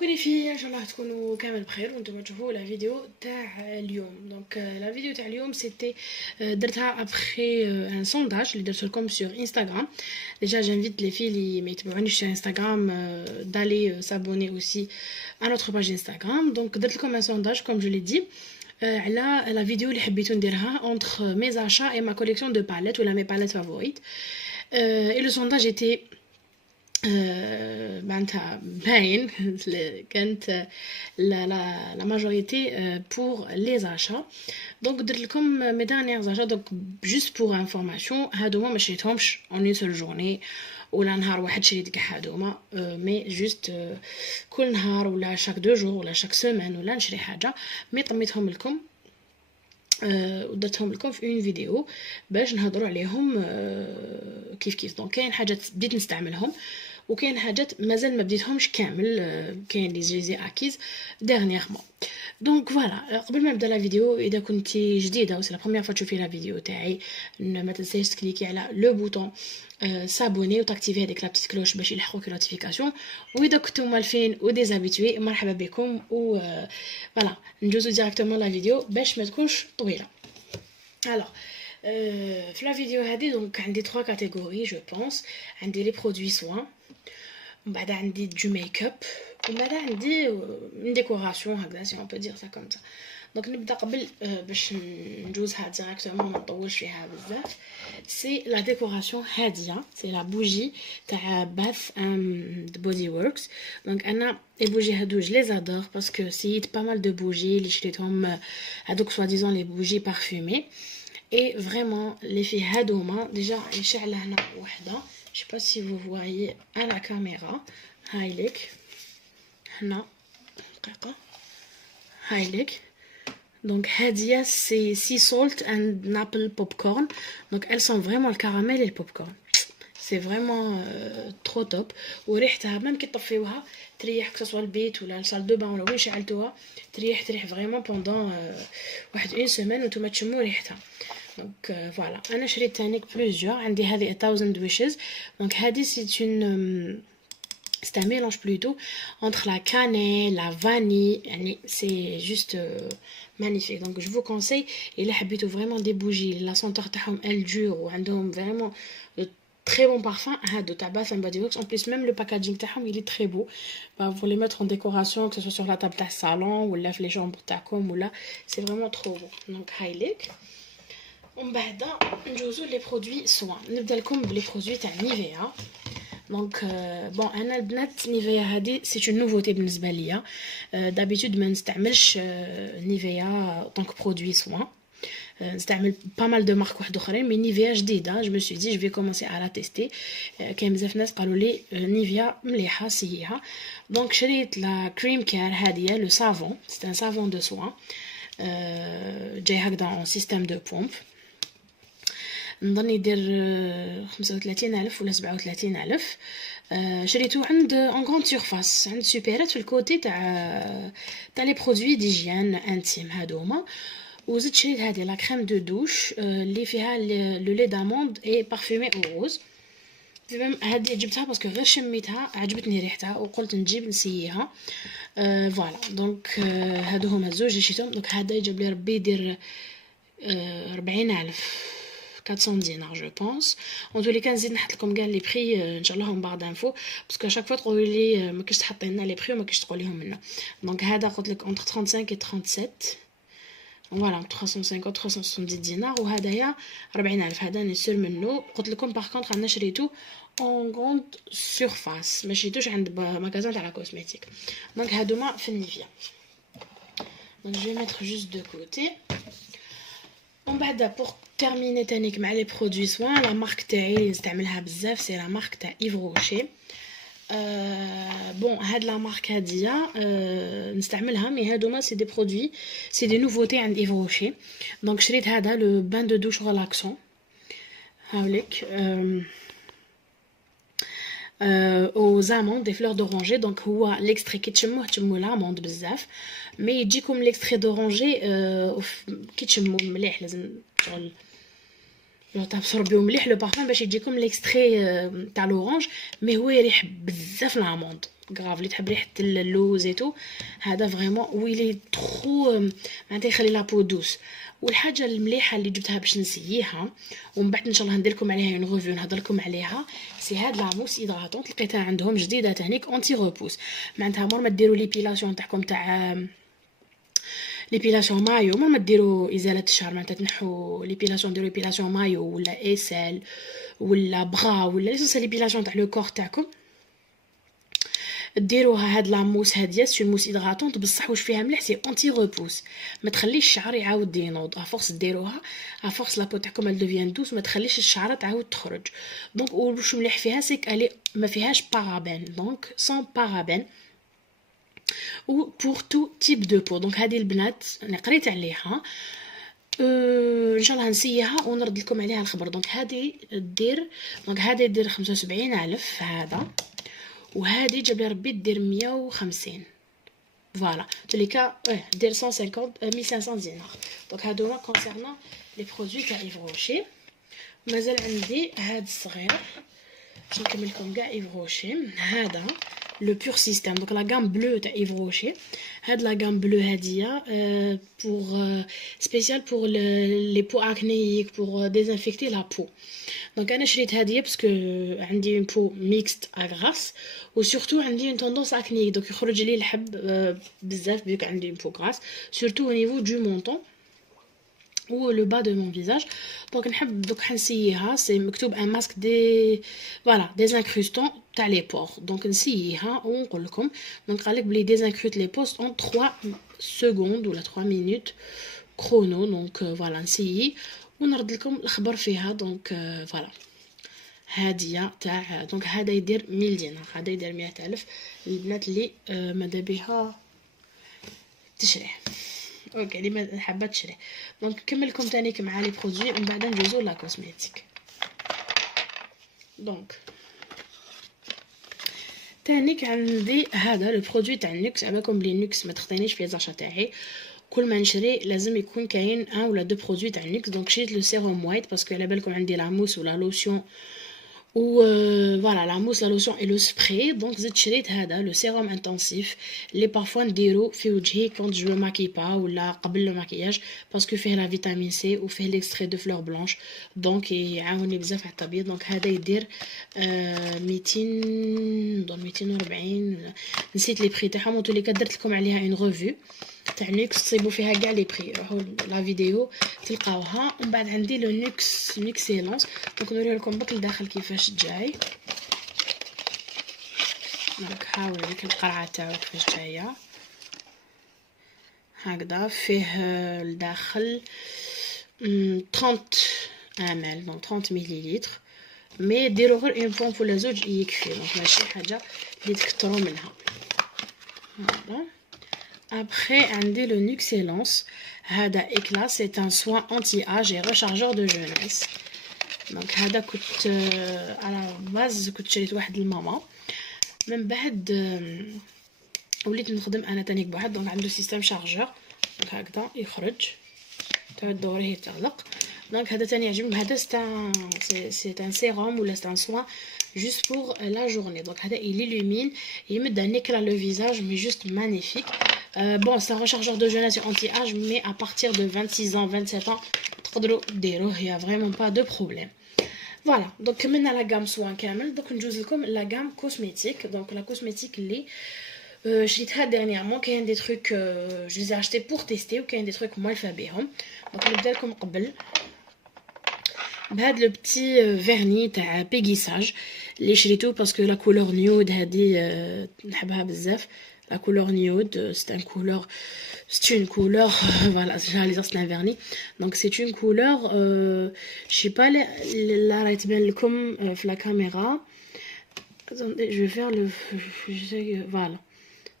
كوكو لي في ان شاء الله تكونوا كامل بخير وانتم تشوفوا لا فيديو تاع اليوم. دونك لا فيديو تاع اليوم سيتي درتها ابخي ان سونداج اللي درت لكم سور انستغرام. ديجا جانفيت لي في اللي ما يتبعونيش sur انستغرام دالي s'abonner aussi à notre page Instagram. Donc درت لكم un sondage comme je l'ai dit على la vidéo اللي حبيتو نديرها entre mes achats et ma collection de palettes ou mes palettes favorites. Et le sondage était معناتها باين كانت la majorité pour les achats. Donc درت لكم mes derniers achats. Donc juste pour information هادوما ما شريتهمش en une seule journée ولا نهار واحد شريت كاع هادوما مي جوست كل نهار ولا شاك دو جور ولا شاك سيمين ولا نشري حاجه مي طميتهم لكم ودرتهم لكم في اون فيديو باش نهضروا عليهم كيف كيف. دونك كاين حاجات بديت نستعملهم وكاين حاجات مازال ما بديتهمش كامل كاين لي جيزي اكيز ديرنييرمون. دونك فوالا قبل ما نبدا لا فيديو اذا كنتي جديده و سي لا بروميير فوا تشوفي لا فيديو تاعي ما تنسايش تكليكي على لو بوطون s'abonner وتاكتيفي هذيك لا بتيت كلوش باش يلحقوك النوتيفيكاسيون. واذا كنتو مالفين وديزابيتوي مرحبا بكم و فوالا ندوزو ديريكتومون لا فيديو باش ما تكونش طويله. الوغ في لا فيديو هذه دونك عندي 3 كاتيجوري جو بونس. عندي لي برودوي سوان ومن بعد عندي دو ميك اب ومن بعد عندي une décoration هكذا سي اون بو دير سا كوم سا. دونك نبدا قبل باش ندوزها ديريكتومون ما نطولش فيها بزاف. سي لا ديكوراسيون هاديه سي لا بوجي تاع باث بودي وركس. دونك انا لي بوجي هادو جو لي زادور باسكو سيت با مال دو بوجي اللي شريتهم هادوك سوا ديزون لي بوجي بارفومي اي فريمون لي في هادوما ديجا يشعل هنا وحده je sais pas si vous voyez à la caméra هاي لك هنا دقيقه هاي لك. Donc هادية c'est sea salt and apple popcorn. Donc elles sont vraiment le caramel et le popcorn. C'est vraiment trop top. وريحتها même كي تطفيوها تريح كسوا البيت ولا الصال دو بان ولا وين شعلتوها تريح vraiment pendant واحد une semaine وانتوما تشموا ريحتها. Donc voilà انا شريت تانيك plusieurs. عندي هذه 1000 wishes. Donc هذه c'est un mélange plutôt entre la cannelle, la vanille, c'est juste magnifique. Donc je vous conseille, et حبيتو vraiment des bougies, la senteur تاعهم elle dure وعندهم vraiment de très bon parfum. هادو تاع Bath & Body Works. En plus même le packaging تاعهم il est très beau. Pour les mettre en décoration que ce soit sur la table تاع salon ou là les chambres تاعكم ولا c'est vraiment trop beau. Donc هاي لك. ومن بعد نجوزو لي برودوي سوان. نبدا لكم بلي برودوي تاع نيفيا. دونك بون انا البنات نيفيا هذه سي اون نوفوتي بالنسبه ليا. دابيتود ما نستعملش نيفيا طونك برودوي سوان. نستعمل با مال دو مارك واحد اخرين مي نيفيا جديده جو مي سوي دي جو في كومونسي على تيستي. كاين بزاف ناس قالوا لي نيفيا مليحه سيها. دونك شريت لا كريم كير هذه لو سافون سي ان سافون دو سوان جاي هكذا اون سيستيم دو بومب. نظن يدير 35,000 ولا 37,000. شريته عند اون غروند سيرفاس عند سوبيرات في الكوتي تاع لي برودوي ديجيان انتيم هادوما. وزدت شريت هذه لا كريم دو دوش اللي فيها لو لي داموند اي بارفومي او روز. هذه جبتها باسكو غير شميتها عجبتني ريحتها وقلت نجيب نسييها. فوالا دونك هادو هما الزوج اللي شريتهم. دونك هذا يجيب لي ربي يدير 40,000 400 دينار جو بونس. اون تو لي كان نزيد نحط لكم كاع لي بري ان شاء الله هم بعض انفو باسكو شاك فوا تقولوا لي ما كاينش تحطي لنا لي بري وما كاينش تقوليهم لنا. دونك هذا قلت لك entre 35 et 37 فوالا 350 370 دينار. وهذايا 40,000 هذا نسير منه. قلت لكم باغ كونطخ انا شريتو اون غروند سيرفاس ما شريتوش عند ماغازان تاع لا كوزميتيك. دونك هادوما في النيفيا. دونك جو ميتر جوست دو كوتي. ومن بعد بور تيرميني تانيك مع لي برودوي سوان لا مارك تاعي نستعملها بزاف سي لا مارك تاع ايف روشي. بون هاد لا مارك هاديه نستعملها مي هادوما سي دي برودوي سي دي نوفوتي عند ايف روشي. دونك شريت هذا لو بان دو دوش ريلاكسون هاوليك aux amandes des fleurs d'oranger. Donc هو l'extrait كي تشموه لاموند بزاف مي يجيكم l'extrait d'oranger كي تشموه مليح لازم شغل تبصربيو مليح لو بارفان باش يجيكم l'extrait تاع l'orange مي هو يريح بزاف لاموند. غراف اللي تحب ريحه اللوز ايتو هذا فريمون ويلي ترو معناتها يخلي لابو دوس. والحاجه المليحه اللي جبتها باش نسييها ومن بعد ان شاء الله ندير لكم عليها اون ريفيو نهضر لكم عليها سي هاد لا موس هيدراتونت لقيتها عندهم جديده تهنيك اونتي روبوس. معناتها مور ما ديروا ليبيلاسيون تاعكم تاع ليبيلاسيون مايو مور ما ديروا ازاله الشعر معناتها تنحوا ليبيلاسيون ديروا ليبيلاسيون مايو ولا ايسال ولا بغا ولا ليبيلاسيون تاع لو كور تاعكم ديروها هاد لاموس هاديه سي موس هيدراتونت بصح واش فيها مليح سي اونتي روبوس ما تخليش الشعر يعاود ينوض افورس ديروها افورس لابو تاعكم ال دوفيان دوس ما تخليش الشعر تعاود تخرج. دونك واش مليح فيها سيك الي ما فيهاش بارابين دونك سون بارابين و بور تو تيب دو بو. دونك هذه البنات انا قريت عليها ان شاء الله نسيها ونرد لكم عليها الخبر. دونك هذه دير دونك هذه دير 75,000 هذا وهذه جاب لي ربي دير 150 فوالا تليكا دير 150 1500 دينار. دونك هادوما كونسيرنون لي برودوي تاع ايف روشي. مازال عندي هاد الصغير باش نكمل لكم كاع ايف روشي هذا لو بور سيستيم. دونك لا غام بلو تاع ايف روشي هاد لا غام بلو هاديه بور سبيسيال بور لي بو اكنييك بور ديزانفيكتي لا بو. دونك انا شريت هاديه باسكو عندي اون بو ميكست اغراس وسورتو عندي اون توندونس اكنيك دونك يخرج لي الحب بزاف بيك عندي اون بو غراس سورتو او نيفو دو مونطون ou le bas de mon visage. Donc نحب دوك حنسييها سي مكتوب ان ماسك دي فوالا ديزانكروستون تاع لي بور. دونك نسييها ونقول لكم دونك قالك بلي ديزانكروت لي بوست اون 3 سكوند ولا 3 مينوت كرونو. دونك فوالا نسيي ونرد لكم الخبر فيها. دونك فوالا هاديه تاع دونك هذا يدير 1000 دينار هذا يدير 100,000 البنات اللي ماذا بها تشريه اوكي اللي ما حابه تشري. دونك نكمل لكم تانيك مع لي برودوي ومن بعد ندوزو لا كوزميتيك. دونك تانيك عندي هذا لو برودوي تاع نيكس. عباكم بلي نيكس ما تخطينيش في زاشا تاعي كل ما نشري لازم يكون كاين ان ولا دو برودوي تاع نيكس. دونك شريت لو سيروم وايت باسكو على بالكم عندي لا موس ولا لوسيون و فوالا لا موس لا لوسيون اي لو سبراي. دونك زدت شريت هذا لو سيروم انتنسيف اللي بارفوا نديرو في وجهي كونت جو ماكي با ولا قبل لو ماكياج باسكو فيه لا فيتامين سي وفيه ليكستري دو فلور بلانش دونك يعاوني بزاف على التبييض. دونك هذا يدير 240 نسيت لي بري تاعهم وتولي درت لكم عليها اون ريفيو تاع نيكس تصيبوا فيها كاع لي بري روحوا لا فيديو تلقاوها. ومن بعد عندي لو نيكس نيكسيلونس دونك نوري لكم بك لداخل كيفاش جاي. دونك حاول ديك القرعه تاعو كيفاش جايه هكذا فيه لداخل 30 ml دونك 30 مليلتر مي ديروا غير اون بومب ولا زوج يكفي دونك ماشي حاجه اللي تكثروا منها. هذا après عندي لو نيكسيلونس هذا اكلا سي ان سوان انتي اج اي ريشارجور دو جونيس. دونك هذا كنت على باز كنت شريت واحد لماما من بعد وليت نخدم انا تانيك بواحد. دونك عنده سيستم شارجور دونك هكذا يخرج تعود دوريه تغلق. دونك هذا تاني يعجبني هذا سي ان سيروم ولا سي ان سوان juste pour la journée. Donc هذا illumine يمد un éclat le visage mais juste magnifique. Bon c'est un rechargeur de jeunesse anti-âge mais à partir de 26 ans 27 ans تقدروا ديروه il y a vraiment pas de problème. Voilà donc كملنا لا gamme soin كامل. donc نجوز لكم لا gamme cosmétique. donc la cosmétique اللي شريتها dernièrement كاين دي trucs je les ai achetés pour tester وكاين دي trucs موالفه بهم. donc نبدا لكم قبل بهاد لو بتي فيرني تاع بيغيساج اللي شريتو باسكو لا كولور نيود هادي نحبها بزاف. لا كولور نيود c'est un couleur c'est une couleur voilà j'allais dire c'est un vernis donc c'est une couleur je sais pas là راهي تبان لكم في لا كاميرا. attendez je vais faire le je sais voilà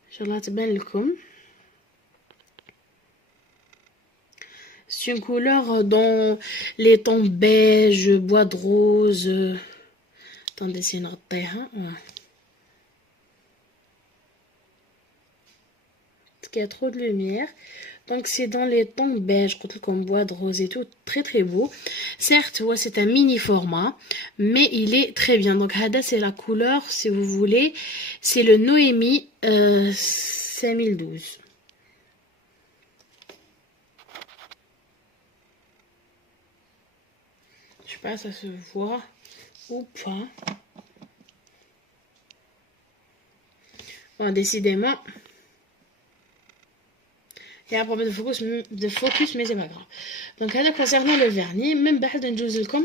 ان شاء الله تبان لكم. C'est une couleur dans les tons beige, bois de rose. Attendez, c'est une رطيها. Parce qu'il y a trop de lumière. Donc c'est dans les tons beige, comme bois de rose et tout, très très beau. Certes, ouais, c'est un mini format, mais il est très bien. Donc Hada, c'est la couleur, si vous voulez, c'est le Noémie 5012. Je sais pas, ça se voit ou pas. Bon, décidément. Il y a un problème de focus, mais c'est pas grave. Donc, concernant le vernis, même بعد نجوز لكم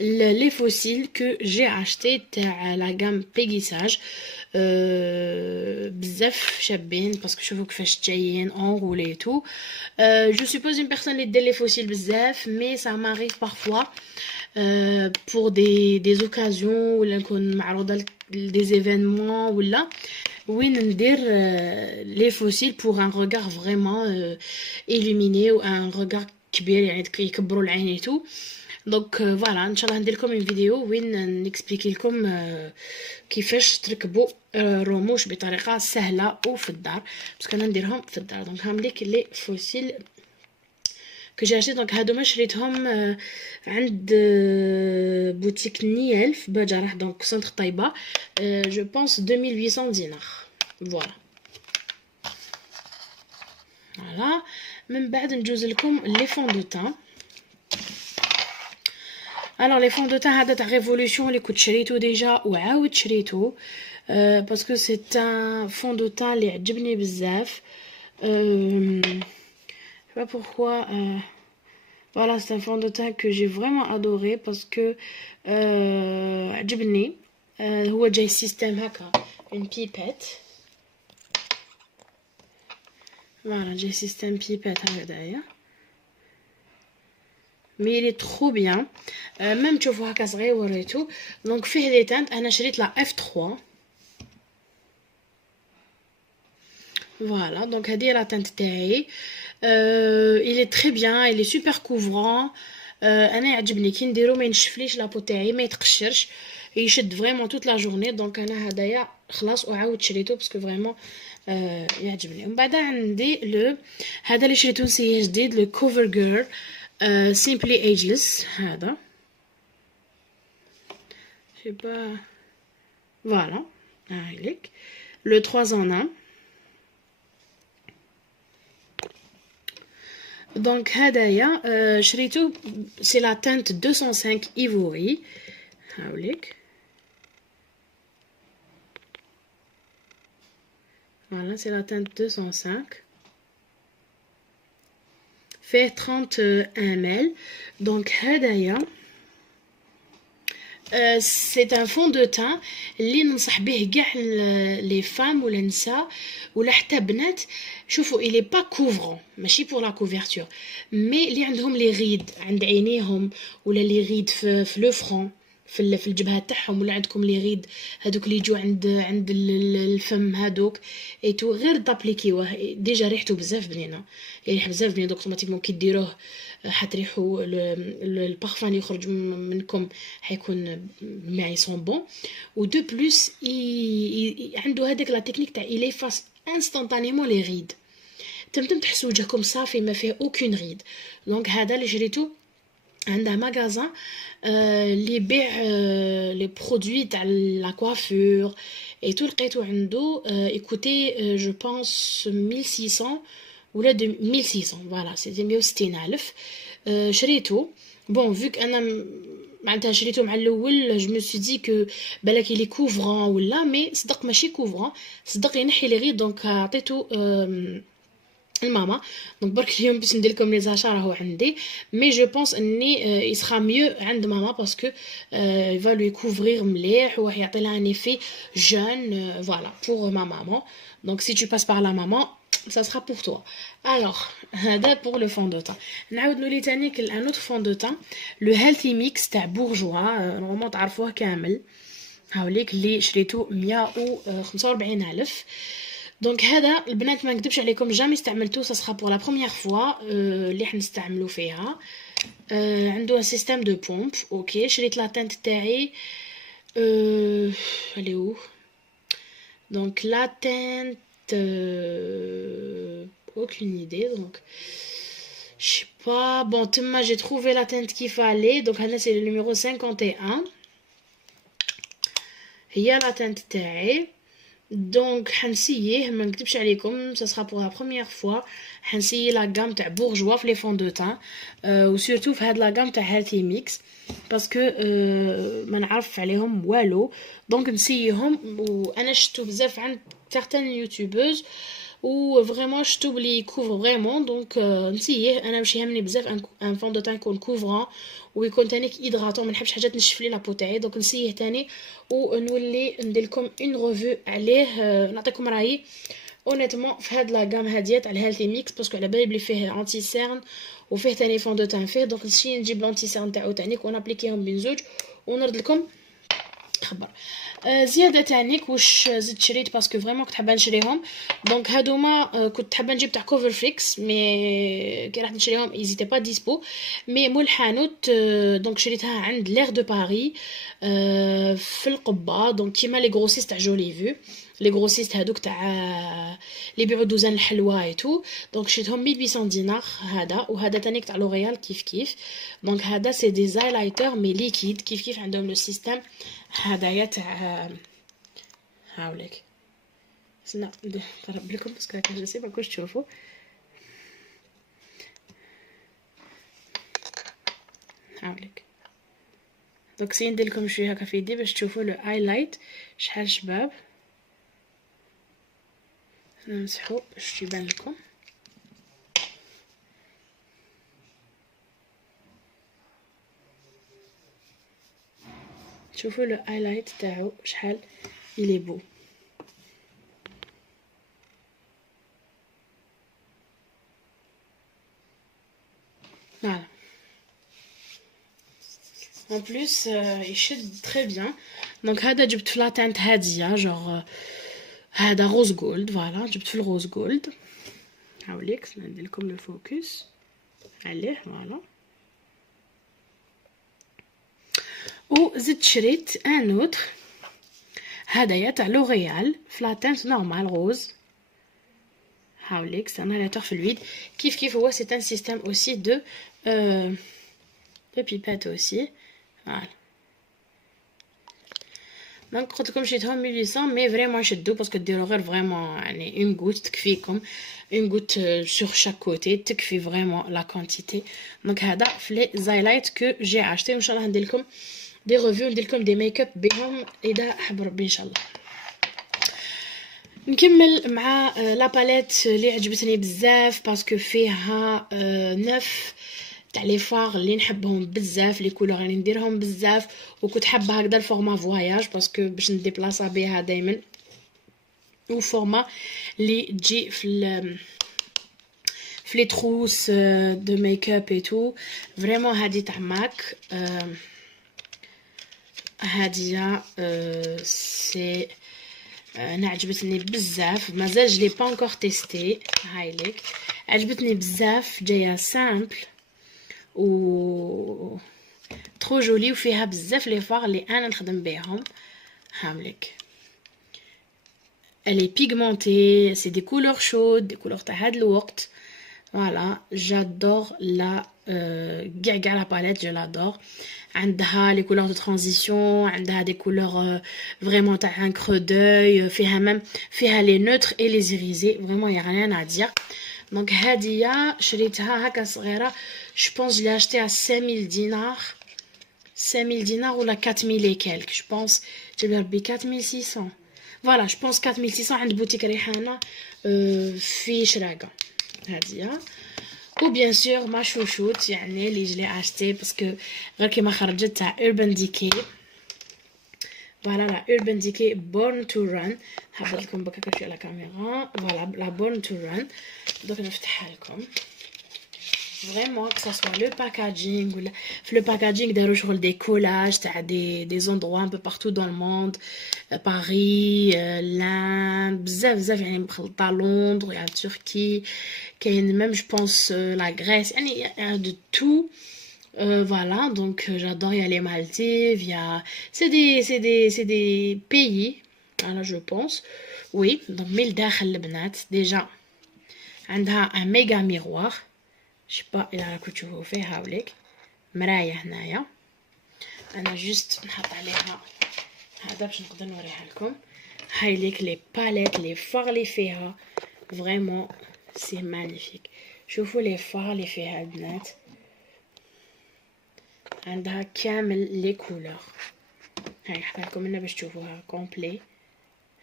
les fossiles que j'ai acheté à la gamme Pégissage. بزاف شابين باسكو شوفوا كيفاش جايين enroulés et tout. Je suppose une personne les les fossiles بزاف, mais ça m'arrive parfois pour des occasions ولا نكون معروضة des événements ولا وين ندير les fossiles pour un regard vraiment illuminé ou un regard كبير يعني يكبروا العين et tout. Donc voilà, inchallah ندير لكم une vidéo وين نexpliquer لكم كيفاش تركبوا رموش بطريقه سهله وفي الدار, باسكو انا نديرهم في الدار. دونك هامليك لي فوسيل que j'ai acheté. Donc هادو شريتهم عند بوتيك نيال في بجرح, donc centre طيبه, je pense 2800 دينار. voilà. voilà. من بعد نجوز لكم لي فون دو تان. Alors les fonds de teint هذا تاع ريفولوشن اللي كنت شريته ديجا وعاود شريته باسكو سي ان فون دو تان اللي عجبني بزاف. je sais pas pourquoi. Voilà, c'est un fond de teint que j'ai vraiment adoré parce que عجبني. هو جاي سيستم هكا une pipette. Voilà, جاي سيستم pipette هكذايا. Mais il est trop bien. Même تشوفوا هكا صغيور et tout. Donc فيه لي تانت. انا شريت لا F3. Voilà, donc هذه la teinte تاعي. Il est très bien, il est super couvrant. انا يعجبني كي نديرو ما ينشفليش لابو تاعي, ما يتقشرش, يشد فريمون toute la journée. donc انا هدايا خلاص وعاود شريته باسكو فريمون يعجبني. ومن بعد عندي لو هذا اللي شريته نسيه جديد, لو كوفر جير Simply Ageless. هذا je sais pas. voilà, هايليك le 3 en 1. donc هدايا شريته c'est la teinte 205 Ivory. هاوليك voilà, c'est la teinte 205. fait 30 ml. donc هدايا c'est un fond de teint اللي ننصح به كاع les femmes ولا النساء ولا حتى بنات. شوفوا il est pas couvrant, ماشي pour la couverture, mais اللي عندهم لي غيد عند عينيهم ولا لي غيد في لو فرون في الجبهه تاعهم, ولا عندكم لي غيد هذوك اللي يجوا عند الفم هذوك اي تو, غير دابليكيوه ديجا ريحته بزاف بنينه, يريح بزاف بنين. دوك اوتوماتيكمون كي ديروه حتريحوا البارفان اللي يخرج منكم حيكون معي سون بون. و دو بلس عنده هذاك لا تكنيك تاع il efface instantanément les rides. تمتم تحسوا وجهكم صافي ما فيه aucune ride. دونك هذا اللي شريته عندها ماغازان اللي يبيع لي برودوي تاع لا كوافور اي تو, لقيتو عنده يكوتي جو بونس 1600 ولا 1600. فوالا سيتي 160000. شريته بون فيك انا معناتها شريته مع الاول جو مو سي دي كو بالك لي كوفرون ولا, مي صدق ماشي كوفرون, صدق ينحي لي غير. دونك عطيته الماما. دونك برك اليوم باش ندير لكم لي زاشا راهو عندي, مي جو بونس اني يسخا ميو عند ماما باسكو يفا لو كوفرير مليح ويعطي لها ان ايفي جون. فوالا بور ما مامون. دونك سي تو باس بار لا مامون ça sera pour toi. alors هذا pour le fond de teint. نعاود نولي تاني un autre fond de teint, le healthy mix تاع بورجوا, نورمال تعرفوه كامل. هاوليك اللي شريته 145000. دونك هذا البنات ما نكذبش عليكم جامي استعملته, ça sera pour la première fois اللي حنستعملو فيها. عنده سيستم دو بومب. اوكي شريت لا تانت تاعي اليو. دونك لا تانت aucune idée. Donc je sais pas. Bon, Thomas, j'ai trouvé la teinte qu'il fallait. Donc là c'est le numéro 51. Il y a la teinte تاعي. Donc حنسيه ما نكذبش عليكم ça sera pour la première fois حنسيه la gamme تاع bourgeois في les fonds de teint و surtout في هاد la gamme تاع healthy mix parce que ما نعرف عليهم والو دونك نسيهم وانا شفتو بزاف عند certaines youtubeuses و فريمون شفتو بلي كوفر فريمون دونك نسيه انا ماشي يهمني بزاف ان فون دو تان يكون كوفران ويكون تاني ايدغاتون ما نحبش حاجه تنشف لي لابو تاعي دونك نسيه تاني ونولي ندير لكم اون ريفيو عليه نعطيكم رايي اونيتمون في هاد لا غام هاديات على هيلثي ميكس باسكو على بالي بلي فيه انتي سيرن وفيه تاني فون دو تان فيه دونك نمشي نجيب لونتي سيرن تاعو تانيك ونابليكيهم بين زوج ونرد لكم خبر زياده تانيك واش زدت شريت باسكو فريمون كنت حابه نشريهم دونك هادوما كنت حابه نجيب تاع كوفر فيكس مي كي راح نشريهم ايزيتي با ديسبو مي مول الحانوت دونك شريتها عند لير دو باري في القبه دونك كيما لي غروسيست تاع جولي فيو لي غروسيست هادوك تاع لي يبيعوا دوزان الحلوى اي تو دونك شريتهم 1800 دينار هذا وهذا تانيك تاع لوريال كيف دونك هذا سي دي زايلايتر مي ليكيد كيف عندهم لو سيستيم هدايا تاع هاوليك استنى نقرب لكم باسكو هكا جالسين ما كنتش تشوفوا هاوليك دونك سي ندير لكم شويه هكا في يدي باش تشوفوا لو هايلايت شحال شباب نمسحو باش يبان لكم شوفوا لو هايلايت تاعو شحال il est beau voilà en plus يشد très bien donc هذا جبت في لا تانت هاديه جور هذا روز جولد فوالا جبت في الروز جولد هاوليك ندير لكم لو فوكس عليه فوالا وزدت شريت ان اوتر هدايا تاع لوريال في لا تانت نورمال روز هاوليك سي ان اناليتور في الويد كيف هو سي ان سيستيم اوسي دو بيبات اوسي فوالا دونك قلت لكم شريتهم 1800 مي فريمون شدو باسكو ديروا غير فريمون يعني اون غوت تكفيكم اون غوت سور شاك كوتي تكفي فريمون لا كونتيتي دونك هذا في لي زايلايت كو جي اشتي ان شاء الله ندير لكم دي ريفيو ندير لكم دي ميك اب بهم اذا حب ربي ان شاء الله نكمل مع لا باليت اللي عجبتني بزاف باسكو فيها 9 تاع لي فار اللي نحبهم بزاف لي كولور اللي نديرهم بزاف وكنت حابه هكذا الفورما فواياج باسكو باش نديبلاصا بها دائما وفورما اللي تجي في لي تروس دو ميك اب اي تو فريمون هادي تاع ماك هاديه سي انا عجبتني بزاف مازال جلي با انكور تيستي هايليك عجبتني بزاف جايه سامبل و ترو جولي وفيها بزاف لي فار اللي انا نخدم بهم هامليك elle est pigmentée c'est des couleurs chaudes des couleurs تاع هاد الوقت فوالا j'adore la كاع لا باليت je l'adore عندها لي كولور دو ترانزيسيون عندها دي كولور فريمون تاع ان كرو دوي فيها لي نوتر اي لي زيريزي فريمون يا rien à dire دونك هاديه شريتها هكا صغيره je pense je l'ai acheté à 5000 dinars 5000 dinars ولا 4000 et quelques je pense جابها ربي 4600 فوالا je pense 4600 عند بوتيك ريحانه في شراقه هاديه و بيان سور ما شوشوت يعني اللي جلي اشتي باسكو غير كيما خرجت تاع اوربان ديكي فوالا لا اوربان ديكي بورن تو ران هبط لكم بكا على الكاميرا فوالا لا بورن تو ران دوك نفتحها لكم فريمون que ça soit le packaging ولا في le packaging داروا شغل دي كولاج تاع دي زوندروا ان بو بارتو دون الموند باريس لان بزاف يعني مخلطه لندن يعني تركي كاين ميم جو بونس لا غريس يعني دو تو voilà donc j'adore y aller Maldives il y a c'est des pays voilà je pense oui donc من الداخل البنات déjà عندها ان ميغا ميغوار جو با الا راكم تشوفوا فيه هاوليك مرايه هنايا انا جوست نحط عليها هذا باش نقدر نوريها لكم هاي ليك لي باليت لي فار لي فيها فريمون سي مانيفيك شوفوا لي فار لي فيها البنات عندها كامل لي كولور هاي نحط لكم هنا باش تشوفوها كومبلي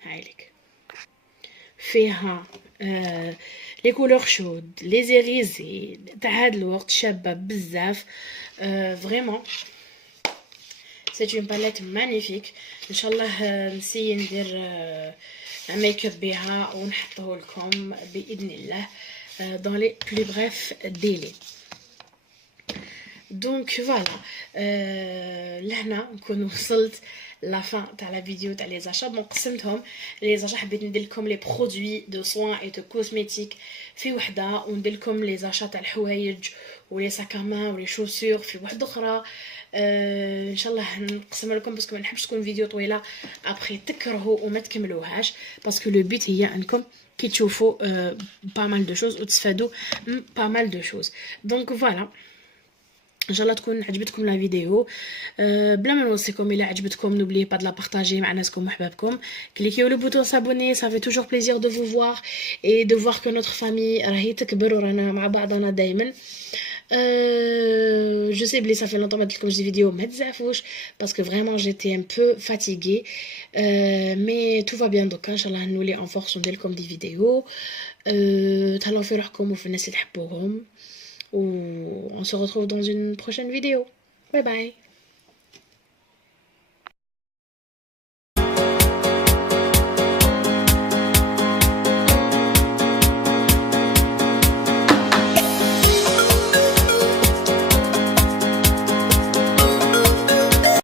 هاي ليك فيها لي كولور شود لي زيريزي تاع هاد الوقت شابه بزاف فريمون سي اون باليت مانيفيك ان شاء الله نسي ندير ميك اب بها ونحطه لكم باذن الله dans les plus brefs délais. Donc voilà لهنا نكون وصلت لا فان تاع لا فيديو تاع لي زاشات دونك قسمتهم لي زاشات حبيت ندير لكم لي برودوي دو سوان اي دو كوزميتيك في وحده وندير لكم لي زاشات تاع الحوايج ولي ساكامان ولي شوسور في وحده اخرى ان شاء الله نقسم لكم باسكو ما نحبش تكون فيديو طويله ابري تكرهوا وما تكملوهاش باسكو لو بيت هي انكم كي تشوفوا با مال دو شوز وتستفادوا با مال دو شوز دونك فوالا ان شاء الله تكون عجبتكم لا فيديو بلا ما نوصيكم الا عجبتكم نوبلي با د لا بارطاجي مع ناسكم وحبابكم كليكيو لو بوتون s'abonner ça fait toujours plaisir de vous voir et de voir que notre famille راهي تكبر ورانا مع بعضنا دائما je sais بلي ça fait longtemps ما درتلكمش دي فيديو ما تزعفوش باسكو فريمون جيتي ان بو فاتيغي مي تو فا بيان دوكا ان شاء الله نولي ان فورس ندير لكم دي فيديو تهلاو في روحكم وفي الناس اللي تحبوهم. On se retrouve dans une prochaine vidéo. Bye bye.